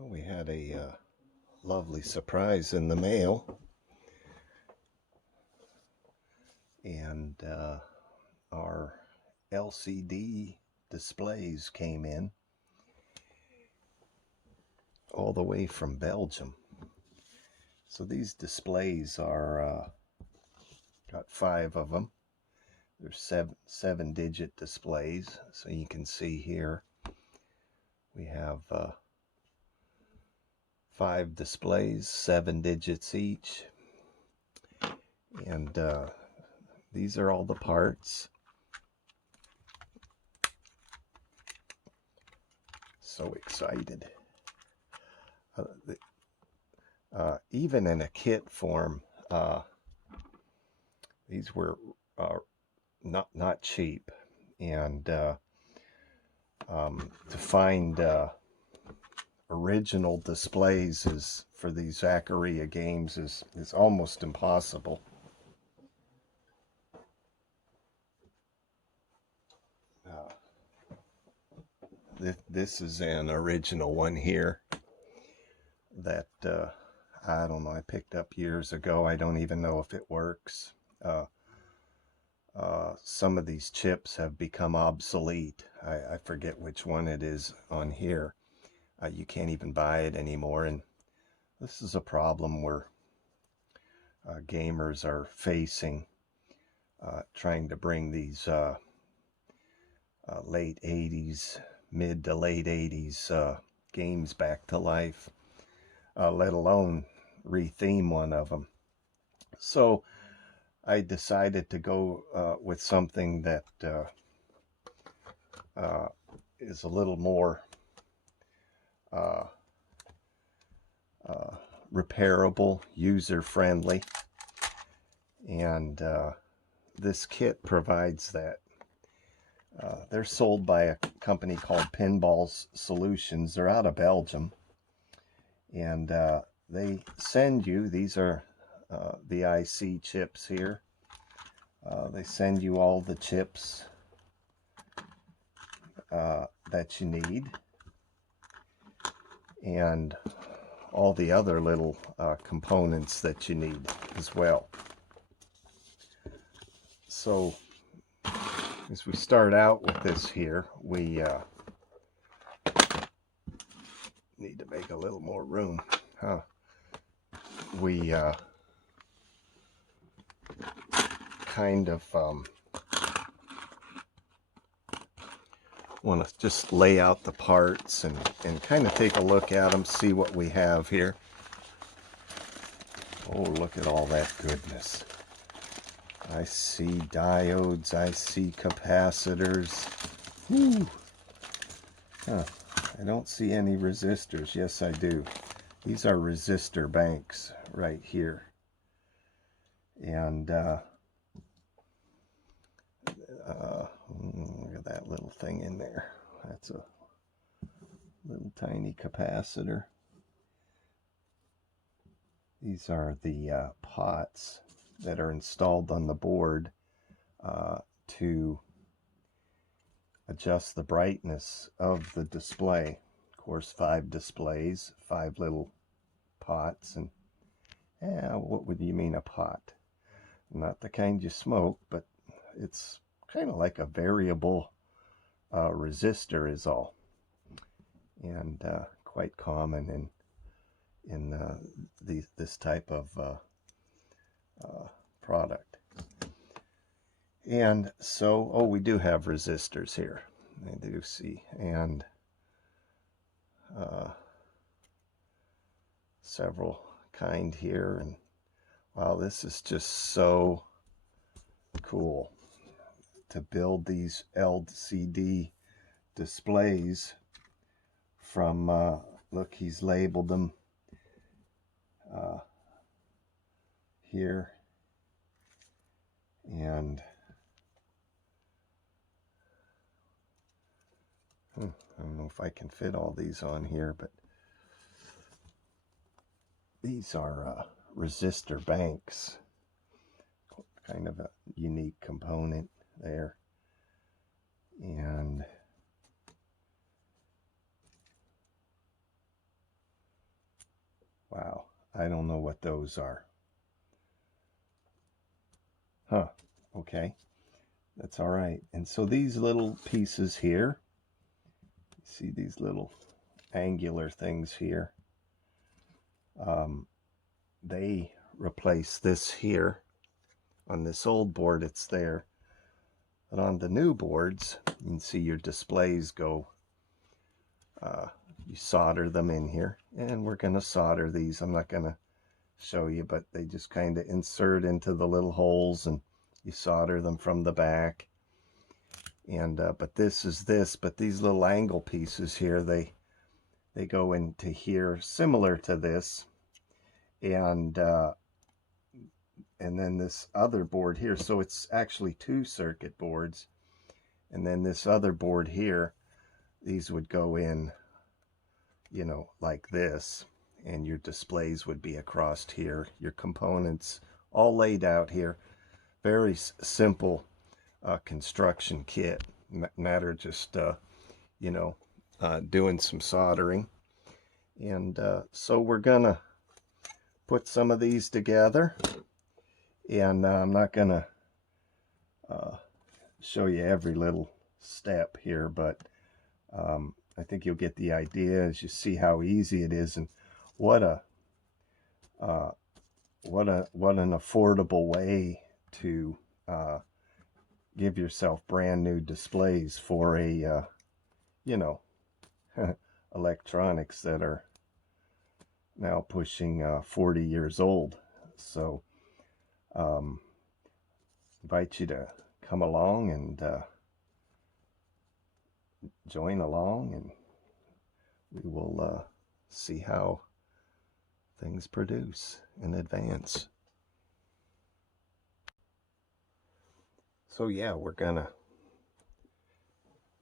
Well, we had a lovely surprise in the mail, and our LCD displays came in all the way from Belgium. So these displays are got 5 of them. They're seven-digit displays. So you can see here we have 5 displays, 7 digits each, and these are all the parts. So excited. Even in a kit form, these were not cheap, and to find original displays for these Zaccaria games is almost impossible. This is an original one here that I don't know, I picked up years ago. I don't even know if it works. Some of these chips have become obsolete. I forget which one it is on here. You can't even buy it anymore, and this is a problem where gamers are facing, trying to bring these late 80s, mid to late 80s games back to life, let alone retheme one of them. So I decided to go with something that is a little more repairable, user-friendly, and this kit provides that. They're sold by a company called Pinball Solutions. They're out of Belgium, and they send you, these are the IC chips here. They send you all the chips that you need, and all the other little components that you need as well. So as we start out with this here, we need to make a little more room. We kind of want to just lay out the parts and kind of take a look at them, see what we have here. Oh, look at all that goodness. I see diodes, I see capacitors. Whew. I don't see any resistors. Yes, I do. These are resistor banks right here. And look at that little thing in there. That's a little tiny capacitor. These are the pots that are installed on the board to adjust the brightness of the display. Of course, 5 displays, 5 little pots, and what would you mean a pot? Not the kind you smoke, but it's kind of like a variable resistor is all, and quite common in this type of product. And so, oh, we do have resistors here, I do see, and several kind here. And wow, this is just so cool to build these LCD displays from look, he's labeled them here, and I don't know if I can fit all these on here, but these are resistor banks. Kind of a unique component there. And Wow, I don't know what those are. Huh, okay, that's all right. And so these little pieces here, see these little angular things here, they replace this here. On this old board it's there, but on the new boards you can see your displays go, you solder them in here, and we're going to solder these. I'm not going to show you, but they just kind of insert into the little holes and you solder them from the back. And but this is this, but these little angle pieces here, they go into here similar to this, and then this other board here, so it's actually 2 circuit boards, and then this other board here, these would go in, you know, like this, and your displays would be across here, your components all laid out here. Very simple construction kit. Matter just you know, doing some soldering. And so we're gonna put some of these together, and I'm not gonna show you every little step here, but I think you'll get the idea as you see how easy it is, and what an affordable way to give yourself brand new displays for a you know, electronics that are now pushing 40 years old. So invite you to come along and join along, and we will see how things produce and advance. So yeah, we'll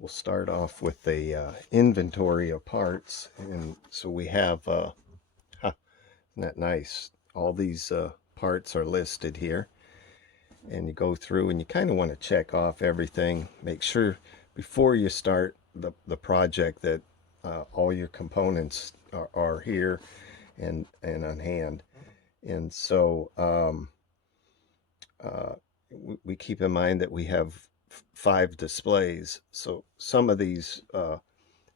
start off with a inventory of parts. And so we have isn't that nice, all these parts are listed here, and you go through and you kind of want to check off everything, make sure before you start the project that all your components are here and on hand. And so we keep in mind that we have 5 displays, so some of these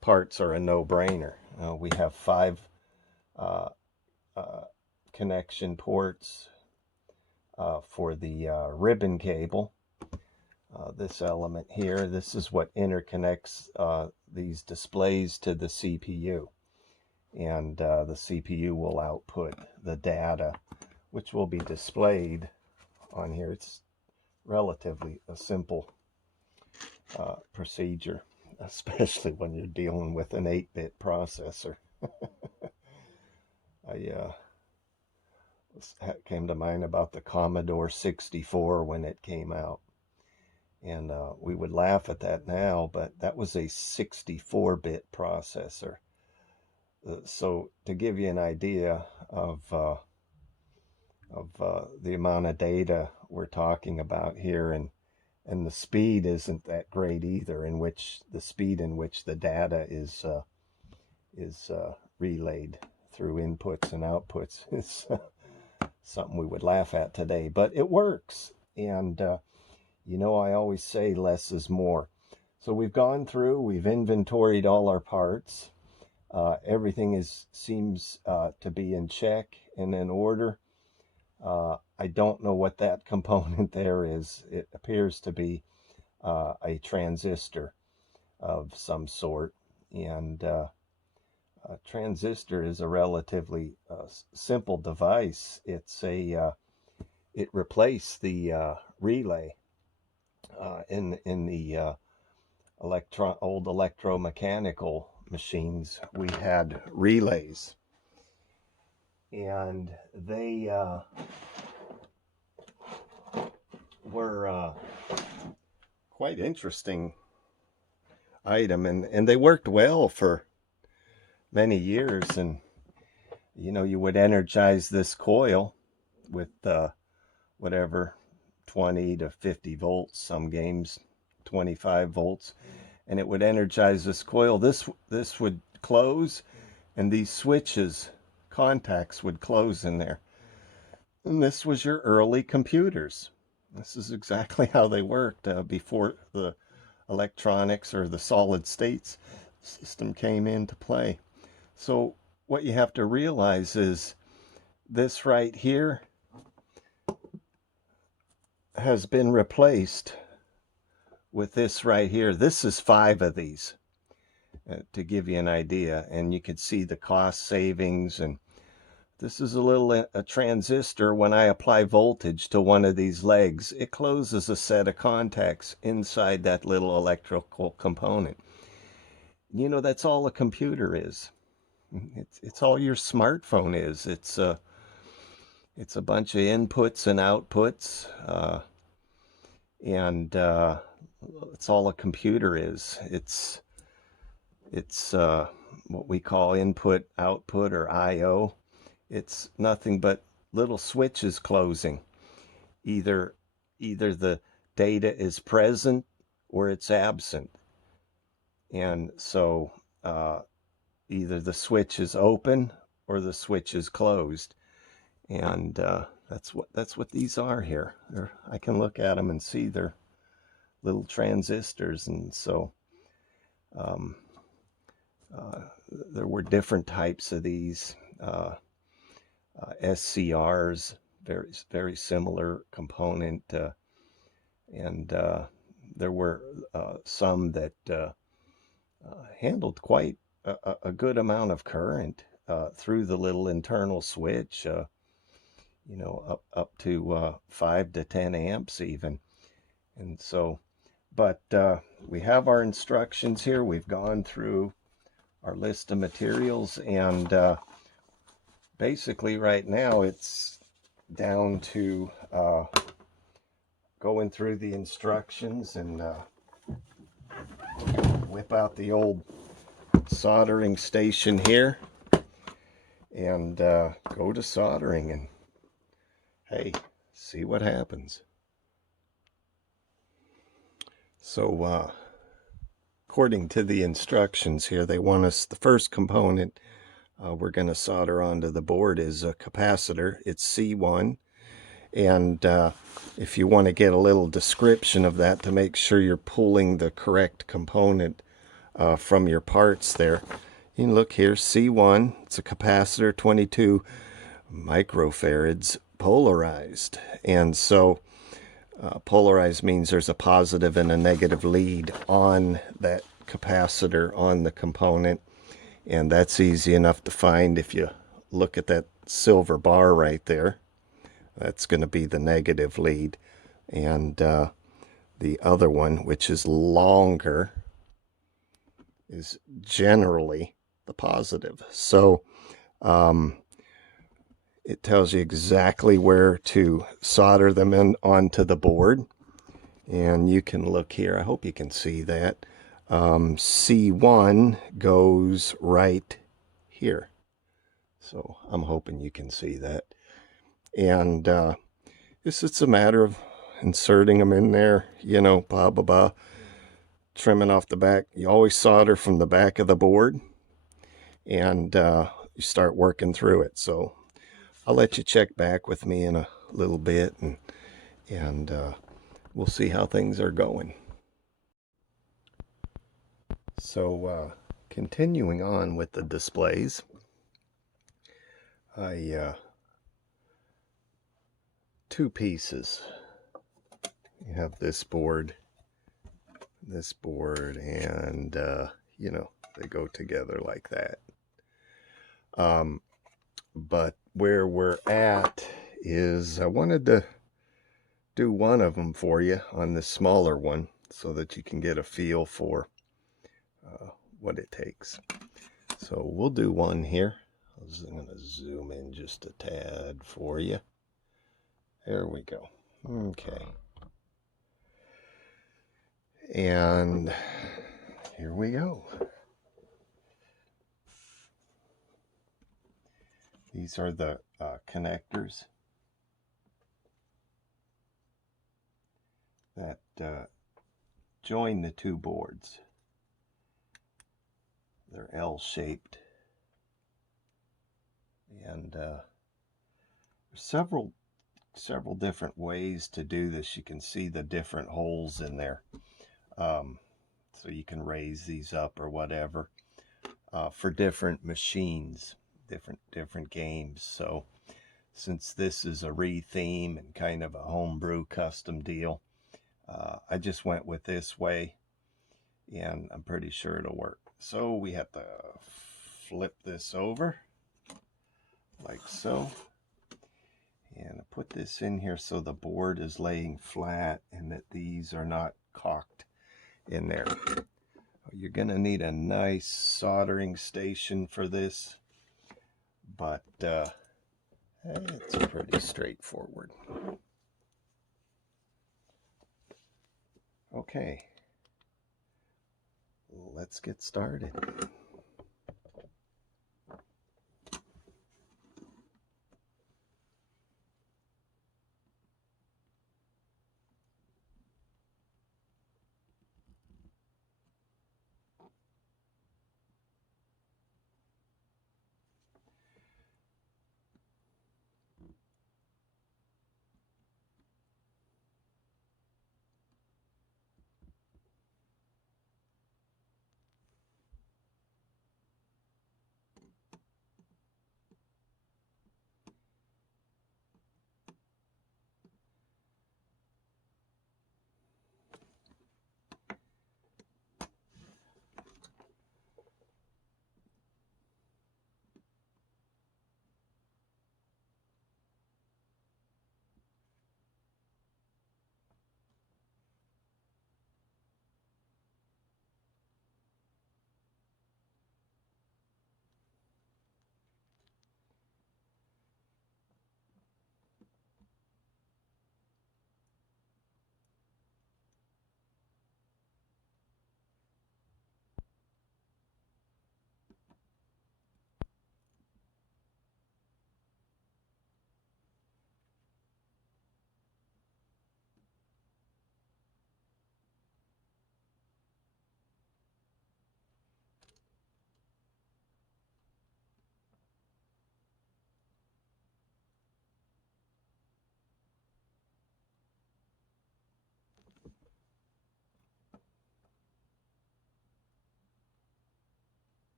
parts are a no-brainer. We have 5 connection ports for the ribbon cable. This element here, this is what interconnects these displays to the CPU, and the CPU will output the data, which will be displayed on here. It's relatively a simple procedure, especially when you're dealing with an 8-bit processor. Came to mind about the Commodore 64 when it came out, and we would laugh at that now, but that was a 64-bit processor. So to give you an idea of the amount of data we're talking about here, and the speed isn't that great either, in which the speed in which the data is relayed through inputs and outputs is something we would laugh at today, but it works. And you know, I always say less is more. So we've gone through, we've inventoried all our parts. Everything seems to be in check and in order. I don't know what that component there is. It appears to be a transistor of some sort, and a transistor is a relatively simple device. It's it replaced the relay in the old electromechanical machines. We had relays, and they were quite interesting item, and they worked well for many years. And you know, you would energize this coil with whatever, 20 to 50 volts, some games 25 volts, and it would energize this coil. This would close, and these switches contacts would close in there. And this was your early computers. This is exactly how they worked before the electronics or the solid states system came into play. So what you have to realize is this right here has been replaced with this right here. This is 5 of these to give you an idea, and you can see the cost savings. And this is a transistor. When I apply voltage to one of these legs, it closes a set of contacts inside that little electrical component. You know, that's all a computer is. It's all your smartphone is. It's a bunch of inputs and outputs, and it's all a computer is. It's what we call input, output, or I/O. It's nothing but little switches closing. Either the data is present or it's absent, and so either the switch is open or the switch is closed. And that's what these are here. I can look at them and see they're little transistors. And so there were different types of these. SCRs, very similar component, and there were some that handled quite a good amount of current through the little internal switch, you know, up to 5 to 10 amps even. And so, but we have our instructions here. We've gone through our list of materials, and basically right now it's down to going through the instructions and whip out the old soldering station here and go to soldering and, hey, see what happens. So according to the instructions here, they want us, the first component we're going to solder onto the board is a capacitor. It's C1. And if you want to get a little description of that to make sure you're pulling the correct component from your parts there, you can look here, C1. It's a capacitor, 22 microfarads, polarized. And so polarized means there's a positive and a negative lead on that capacitor on the component. And that's easy enough to find if you look at that silver bar right there. That's going to be the negative lead. And the other one, which is longer, is generally the positive. So it tells you exactly where to solder them in onto the board. And you can look here. I hope you can see that. C1 goes right here. So I'm hoping you can see that. And it's just a matter of inserting them in there, you know, blah, blah, blah, trimming off the back. You always solder from the back of the board, and you start working through it. So I'll let you check back with me in a little bit, and we'll see how things are going. So continuing on with the displays, two pieces. You have this board, and you know, they go together like that. But where we're at is I wanted to do one of them for you on this smaller one so that you can get a feel for what it takes. So we'll do one here. I'm going to zoom in just a tad for you. There we go. Okay. And here we go. These are the connectors that join the two boards. They're L-shaped. And there's several different ways to do this. You can see the different holes in there. So you can raise these up or whatever for different machines, different games. So since this is a re-theme and kind of a homebrew custom deal, I just went with this way, and I'm pretty sure it'll work. So we have to flip this over like so, and I put this in here so the board is laying flat and that these are not cocked in there. You're going to need a nice soldering station for this, but it's pretty straightforward. Okay, let's get started.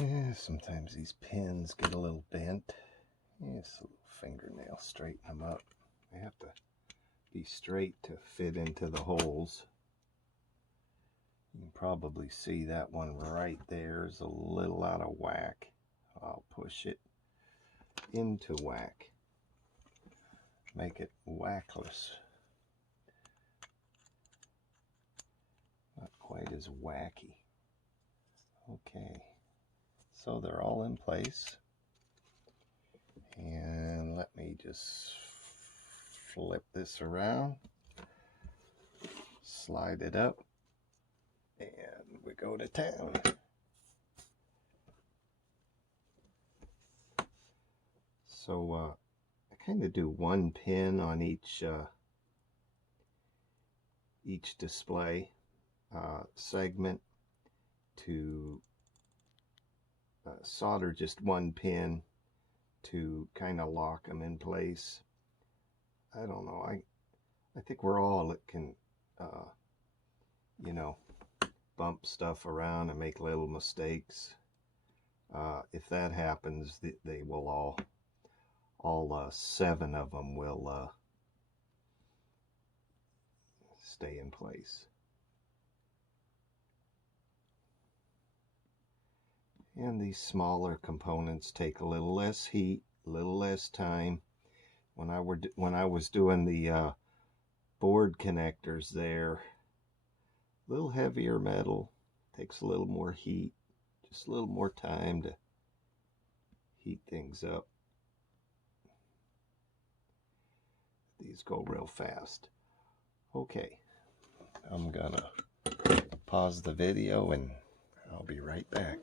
Yeah, sometimes these pins get a little bent. Just a little fingernail, straighten them up. They have to be straight to fit into the holes. You can probably see that one right there is a little out of whack. I'll push it into whack. Make it whackless. Not quite as wacky. Okay, so they're all in place. And let me just flip this around, slide it up, and we go to town. So I kind of do one pin on each display segment to solder just one pin to kind of lock them in place. I don't know. I think we're all that can, you know, bump stuff around and make little mistakes. If that happens, they will all 7 of them will stay in place. And these smaller components take a little less heat, a little less time. When I was doing the board connectors there, a little heavier metal, takes a little more heat, just a little more time to heat things up. These go real fast. Okay, I'm gonna pause the video and I'll be right back.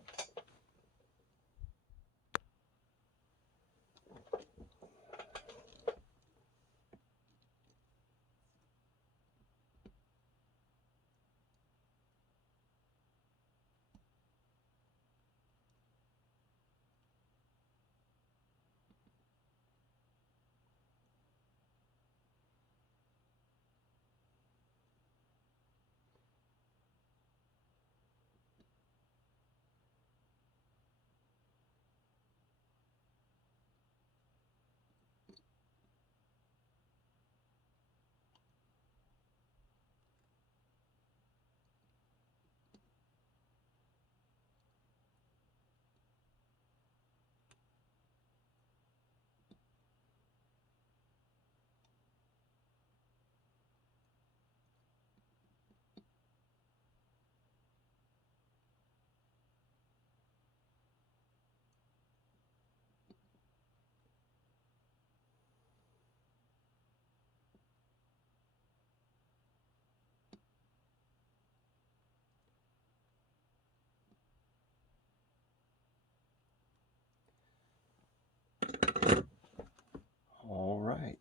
All right,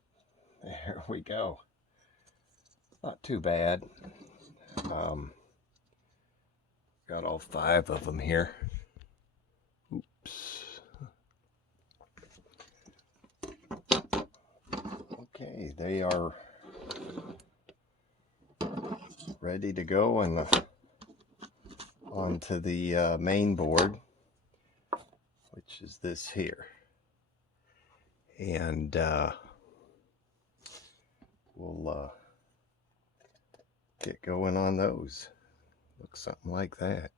there we go. Not too bad. Got all 5 of them here. Oops. Okay, they are ready to go and onto the main board, which is this here. And we'll get going on those. Looks something like that.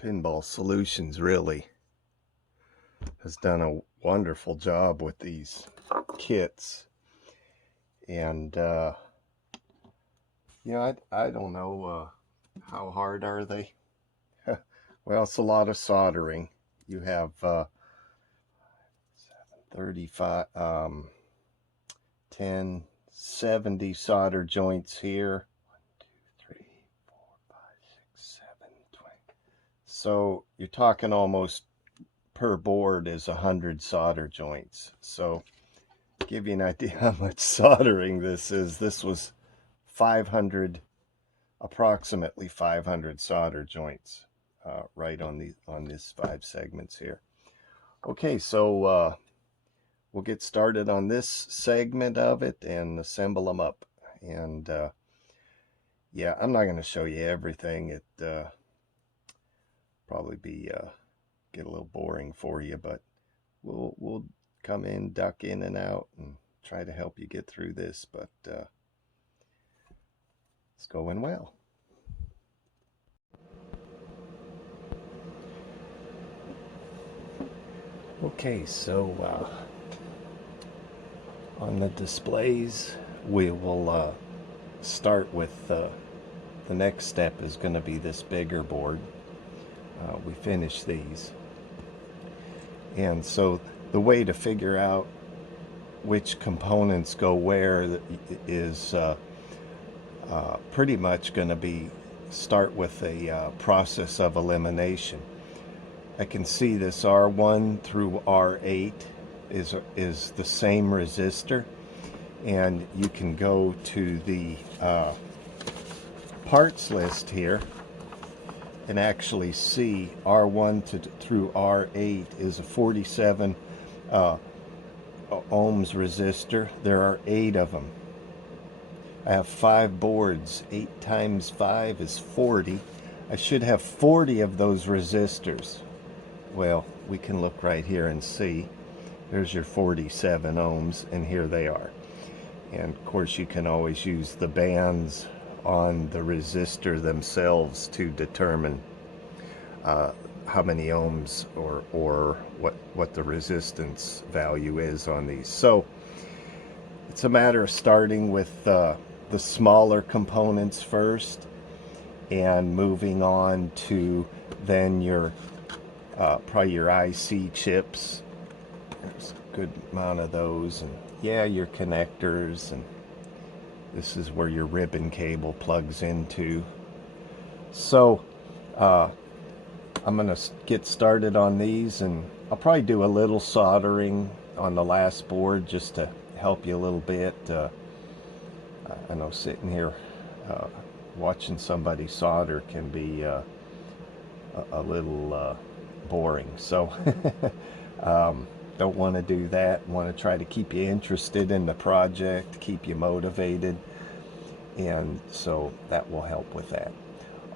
Pinball Solutions really has done a wonderful job with these kits. And you know, I don't know how hard are they. Well, it's a lot of soldering. You have 35 10 70 solder joints here. 1 2 3 4 5 6 7 20. So you're talking almost per board is 100 solder joints. So give you an idea how much soldering this is. This was 500, approximately 500 solder joints right on these 5 segments here. Okay, so we'll get started on this segment of it and assemble them up. And yeah, I'm not going to show you everything. It probably be get a little boring for you, but we'll come in, duck in and out, and try to help you get through this. But it's going well. Okay, so on the displays, we will start with the next step is going to be this bigger board. We finish these, and so the way to figure out which components go where is pretty much going to be start with a process of elimination. I can see this R1 through R8 is the same resistor, and you can go to the parts list here and actually see R1 through R8 is a 47 ohms resistor. There are 8 of them. I have 5 boards. 8 times 5 is 40. I should have 40 of those resistors. Well, we can look right here and see. There's your 47 ohms, and here they are. And of course, you can always use the bands on the resistor themselves to determine how many ohms or what the resistance value is on these. So it's a matter of starting with the smaller components first and moving on to then your probably your IC chips. There's a good amount of those, and yeah, your connectors, and this is where your ribbon cable plugs into. So I'm gonna get started on these, and I'll probably do a little soldering on the last board just to help you a little bit. I know sitting here watching somebody solder can be a little boring, so don't want to do that. Want to try to keep you interested in the project, keep you motivated, and so that will help with that.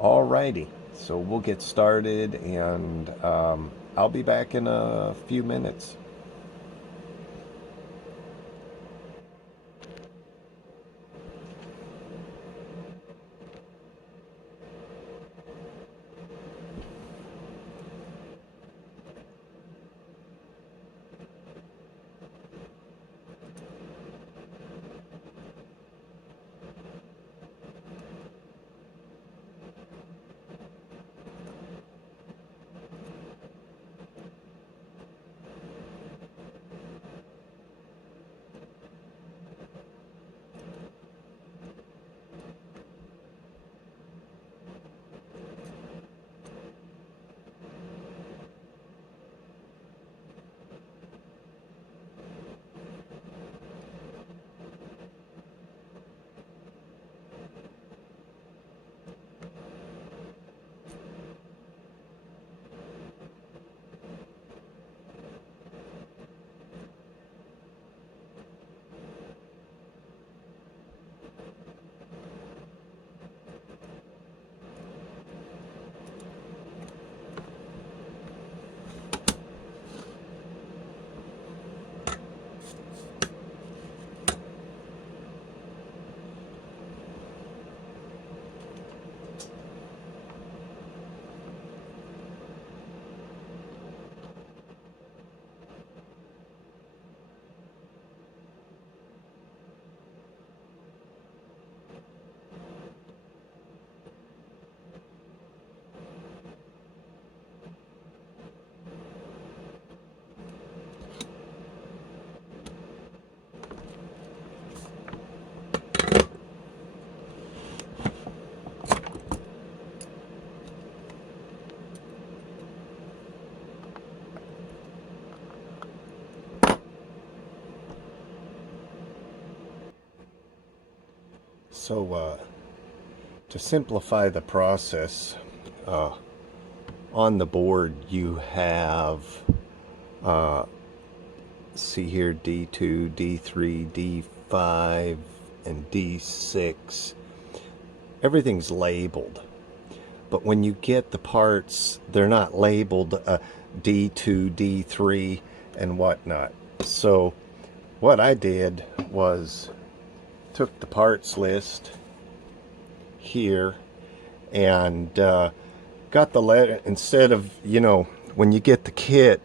Alrighty, so we'll get started, and I'll be back in a few minutes. So to simplify the process, on the board you have, see here, D2, D3, D5, and D6. everything's labeled. But when you get the parts, they're not labeled D2, D3, and whatnot. So what I did was took the parts list here and got the letter. Instead of, you know, when you get the kit,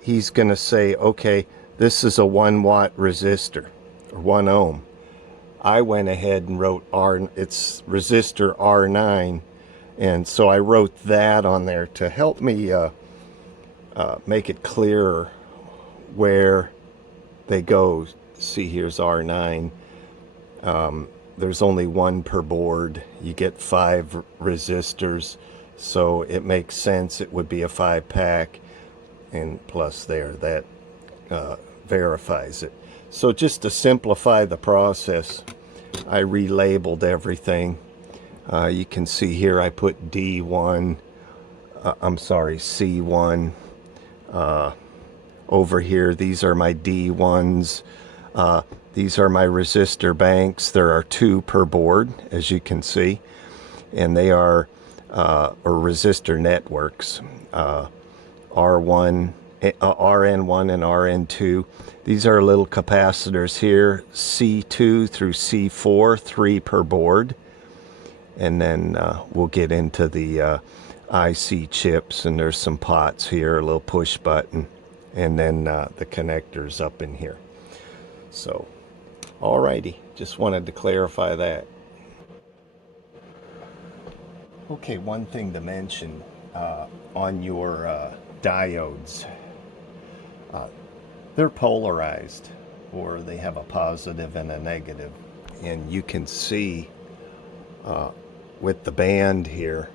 he's going to say, okay, this is a 1 watt resistor, or 1 ohm. I went ahead and wrote it's resistor R9, and so I wrote that on there to help me make it clearer where they go. See, here's R9. There's only 1 per board. You get 5 resistors, so it makes sense it would be a 5-pack, and plus there, that verifies it. So just to simplify the process, I relabeled everything. You can see here I put D1, I'm sorry, C1. Over here, these are my D1s. These are my resistor banks. There are 2 per board, as you can see. And they are or resistor networks, R1, RN1 and RN2. These are little capacitors here, C2 through C4, 3 per board. And then we'll get into the IC chips, and there's some pots here, a little push button, and then the connectors up in here. So, alrighty, just wanted to clarify that. Okay, one thing to mention on your diodes, they're polarized, or they have a positive and a negative. And you can see with the band here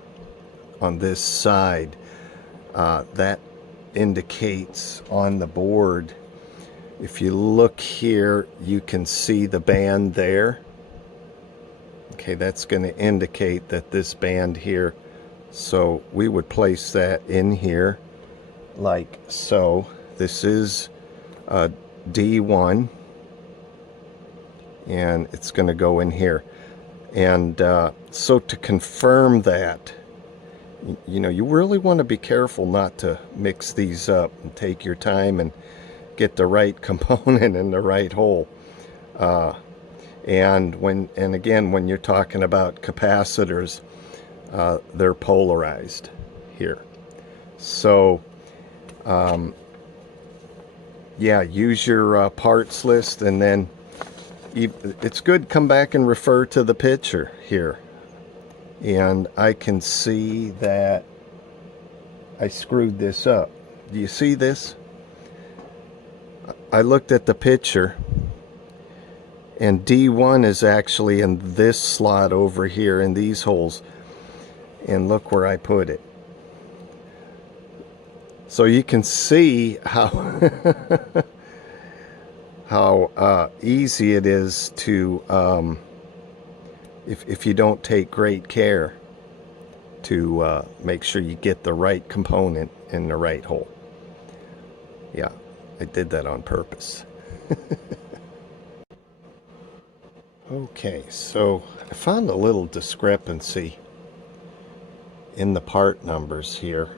on this side, that indicates on the board. If you look here, you can see the band there. Okay, that's going to indicate that this band here, so we would place that in here like so. This is D1, and it's going to go in here. And so to confirm that, you know, you really want to be careful not to mix these up, and take your time and get the right component in the right hole. And again, when you're talking about capacitors, they're polarized here. So yeah, use your parts list, and then it's good to come back and refer to the picture here. And I can see that I screwed this up. Do you see this? I looked at the picture, and D1 is actually in this slot over here in these holes, and look where I put it. So you can see how how easy it is to if you don't take great care to make sure you get the right component in the right hole. Yeah, I did that on purpose. Okay, so I found a little discrepancy in the part numbers here,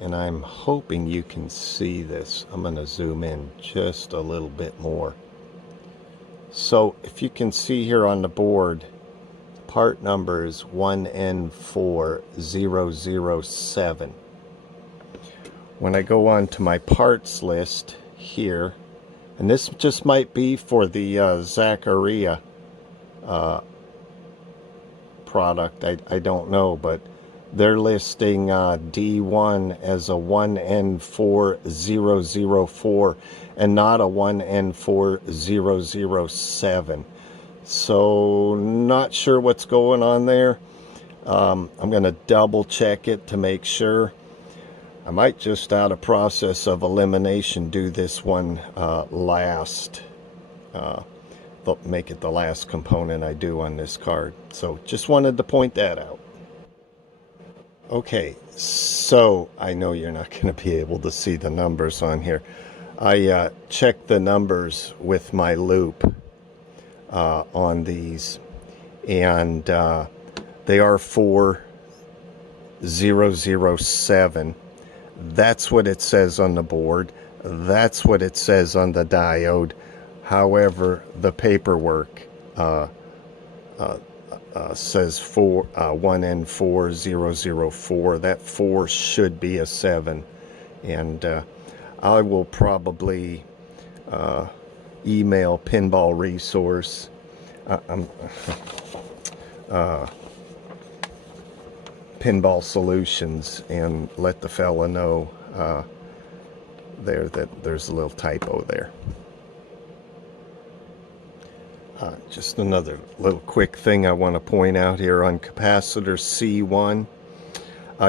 and I'm hoping you can see this. I'm going to zoom in just a little bit more. So if you can see here on the board, part number is 1N4007. When I go on to my parts list here, and this just might be for the Zaccaria product, I don't know, but they're listing D1 as a 1N4004 and not a 1N4007. So not sure what's going on there. I'm going to double check it to make sure. I might just out of process of elimination do this one last. Make it the last component I do on this card. So just wanted to point that out. Okay, so I know you're not going to be able to see the numbers on here. I checked the numbers with my loop on these, and they are 4007. That's what it says on the board. That's what it says on the diode. However, the paperwork says 1N4004. That 4 should be a 7. And I will probably email Pinball Resource. Pinball Solutions, and let the fella know that there's a little typo there. Just another little quick thing I want to point out here on capacitor C1.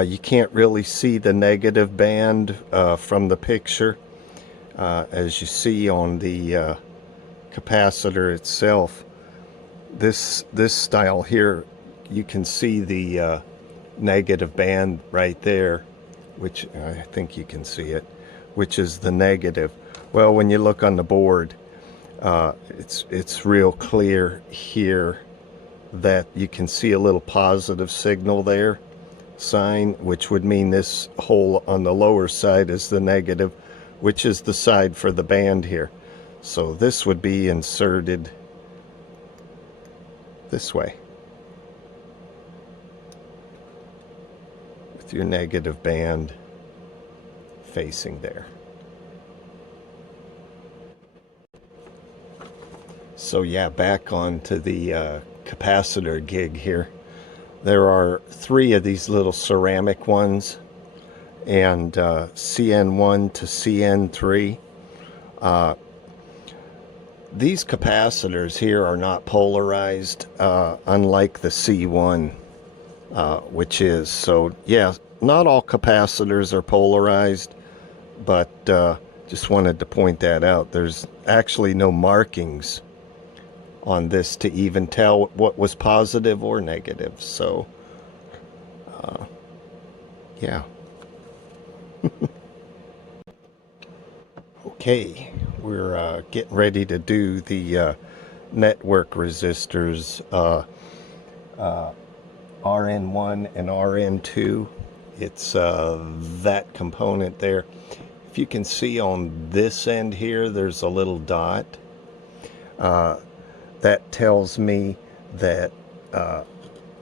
You can't really see the negative band from the picture. As you see on the capacitor itself, this style here, you can see the negative band right there, which I think you can see it, which is the negative. Well, when you look on the board, it's real clear here that you can see a little positive signal there, sign, which would mean this hole on the lower side is the negative, which is the side for the band here. So this would be inserted this way, with your negative band facing there. So yeah, back onto the capacitor gig here. There are 3 of these little ceramic ones, and CN1 to CN3. These capacitors here are not polarized, unlike the C1, which is. So yeah, not all capacitors are polarized, but just wanted to point that out. There's actually no markings on this to even tell what was positive or negative. So yeah. Okay, we're getting ready to do the network resistors, RN1 and RN2. It's that component there. If you can see on this end here, there's a little dot. That tells me that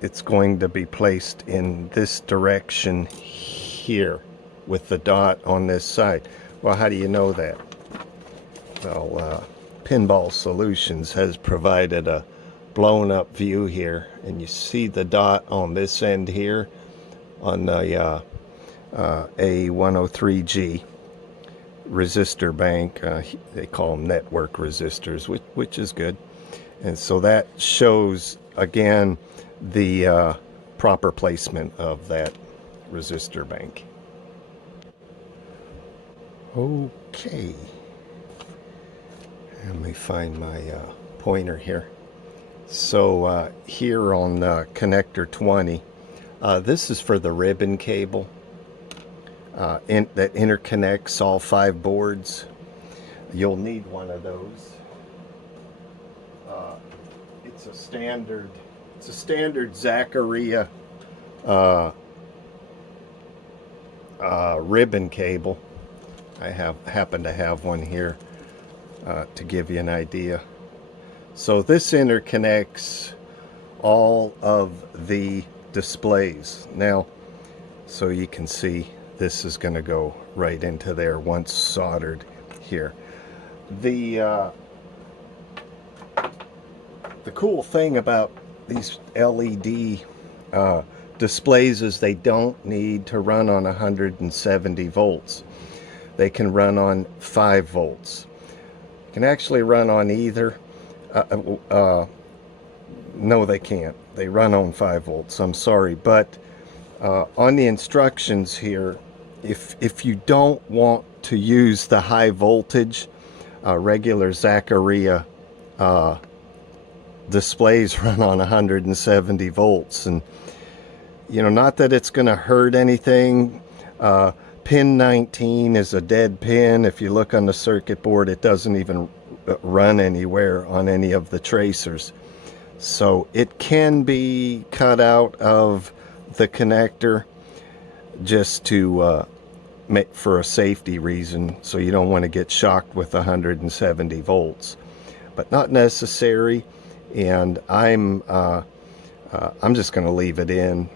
it's going to be placed in this direction here with the dot on this side. Well, how do you know that? Well, Pinball Solutions has provided a blown up view here, and you see the dot on this end here on the A103G resistor bank. They call them network resistors, which is good. And so that shows, again, the proper placement of that resistor bank. Okay. Let me find my pointer here. So here on connector 20, this is for the ribbon cable that interconnects all 5 boards. You'll need one of those. It's a standard Zaccaria ribbon cable. I happen to have one here to give you an idea. So this interconnects all of the displays. Now, so you can see this is going to go right into there once soldered here. The cool thing about these LED displays is they don't need to run on 170 volts. They can run on 5 volts. Can actually run on either. No, they can't. They run on 5 volts. I'm sorry, but on the instructions here, if you don't want to use the high voltage, regular Zaccaria displays run on 170 volts, and you know, not that it's going to hurt anything. Pin 19 is a dead pin. If you look on the circuit board, it doesn't even run anywhere on any of the tracers. So it can be cut out of the connector just to make for a safety reason, so you don't want to get shocked with 170 volts, but not necessary. And I'm just going to leave it in.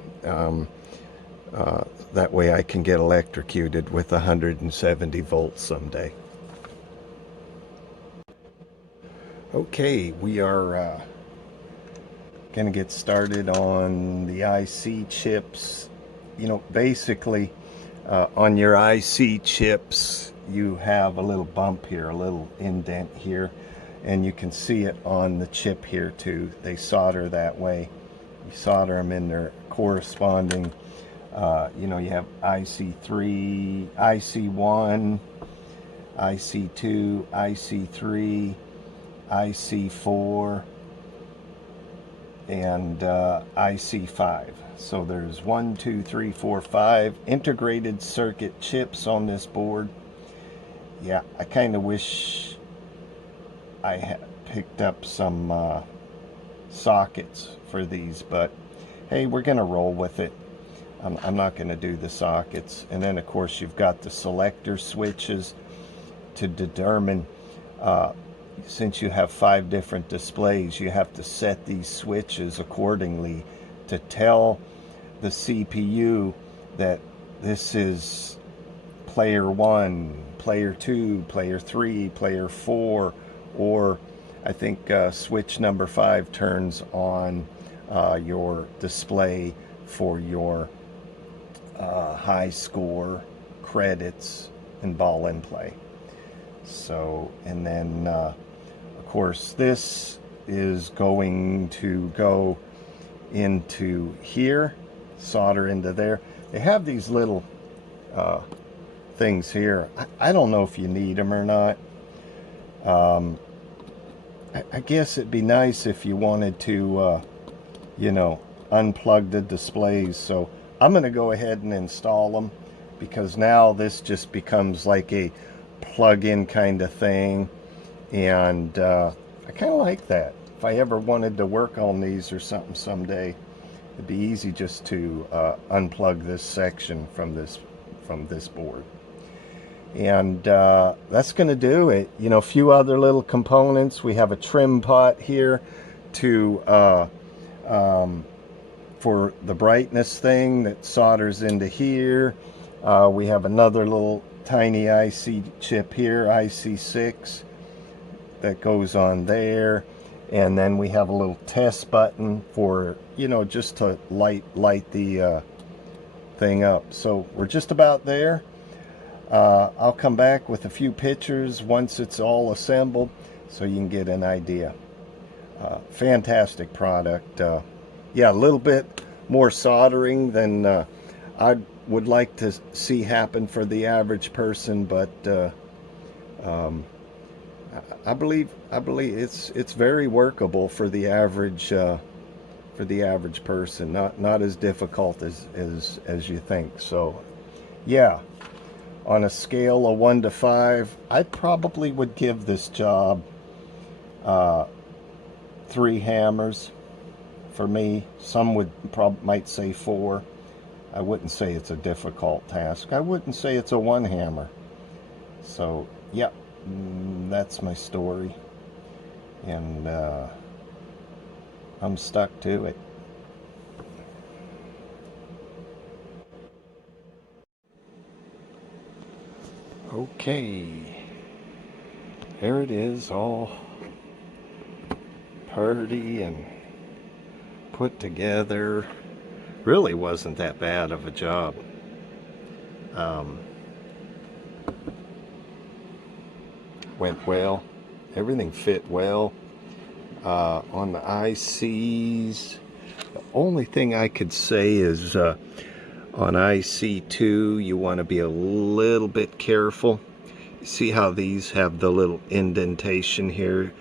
That way I can get electrocuted with 170 volts someday. Okay, we are going to get started on the IC chips. You know, basically on your IC chips you have a little bump here, a little indent here, and you can see it on the chip here too. They solder that way. You solder them in their corresponding, you know, you have IC3, IC1, IC2, IC3, IC4, and IC5. So there's 1, 2, 3, 4, 5 integrated circuit chips on this board. Yeah, I kind of wish I had picked up some sockets for these, but hey, we're gonna roll with it. I'm not going to do the sockets. And then of course you've got the selector switches to determine, since you have 5 different displays, you have to set these switches accordingly to tell the CPU that this is player 1, player 2, player 3, player 4, or I think switch number 5 turns on your display for your high score credits in ball and play. So, and then of course this is going to go into here, solder into there. They have these little things here. I don't know if you need them or not. I guess it'd be nice if you wanted to you know, unplug the displays. So I'm going to go ahead and install them, because now this just becomes like a plug-in kind of thing, and I kind of like that. If I ever wanted to work on these or something someday, it'd be easy just to unplug this section from this board. And that's going to do it. You know, a few other little components. We have a trim pot here to for the brightness thing that solders into here. We have another little tiny IC chip here, IC6, that goes on there. And then we have a little test button for, you know, just to light the thing up. So we're just about there. I'll come back with a few pictures once it's all assembled, so you can get an idea. Fantastic product. Yeah, a little bit more soldering than I would like to see happen for the average person, but I believe it's very workable for the average person. Not as difficult as you think. So yeah, on a scale of 1 to 5, I probably would give this job 3 hammers. For me, some might say 4. I wouldn't say it's a difficult task. I wouldn't say it's a 1 hammer. So, yeah, that's my story. And I'm stuck to it. Okay. There it is, all purty and put together. Really wasn't that bad of a job. Went well. Everything fit well. On the ICs, the only thing I could say is on IC2 you want to be a little bit careful. See how these have the little indentation here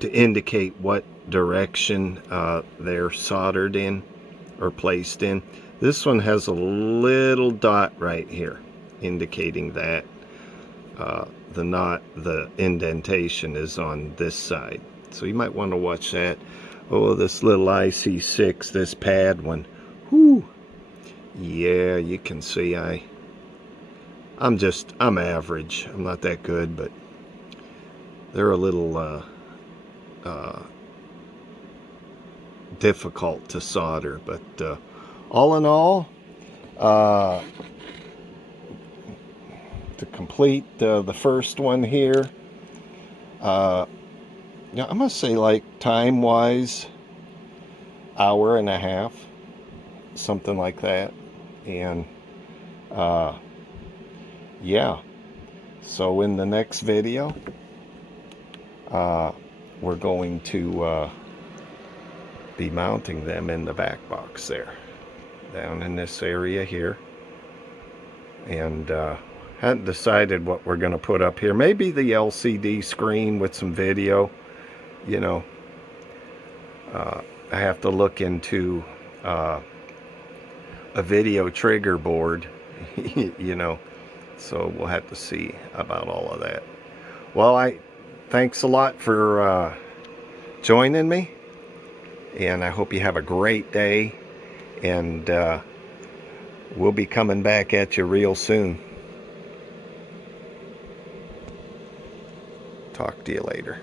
to indicate what direction they're soldered in or placed in. This one has a little dot right here indicating that the indentation is on this side, so you might want to watch that. Oh, this little IC6, this pad one. Whoo! Yeah, you can see I'm average. I'm not that good, but they're a little difficult to solder. But all in all, to complete the first one here, yeah, I must say, like, time-wise, hour and a half, something like that. And yeah, so in the next video, we're going to be mounting them in the back box there, down in this area here. And hadn't decided what we're going to put up here. Maybe the LCD screen with some video. You know, I have to look into a video trigger board, you know, so we'll have to see about all of that. Well, thanks a lot for joining me, and I hope you have a great day, and we'll be coming back at you real soon. Talk to you later.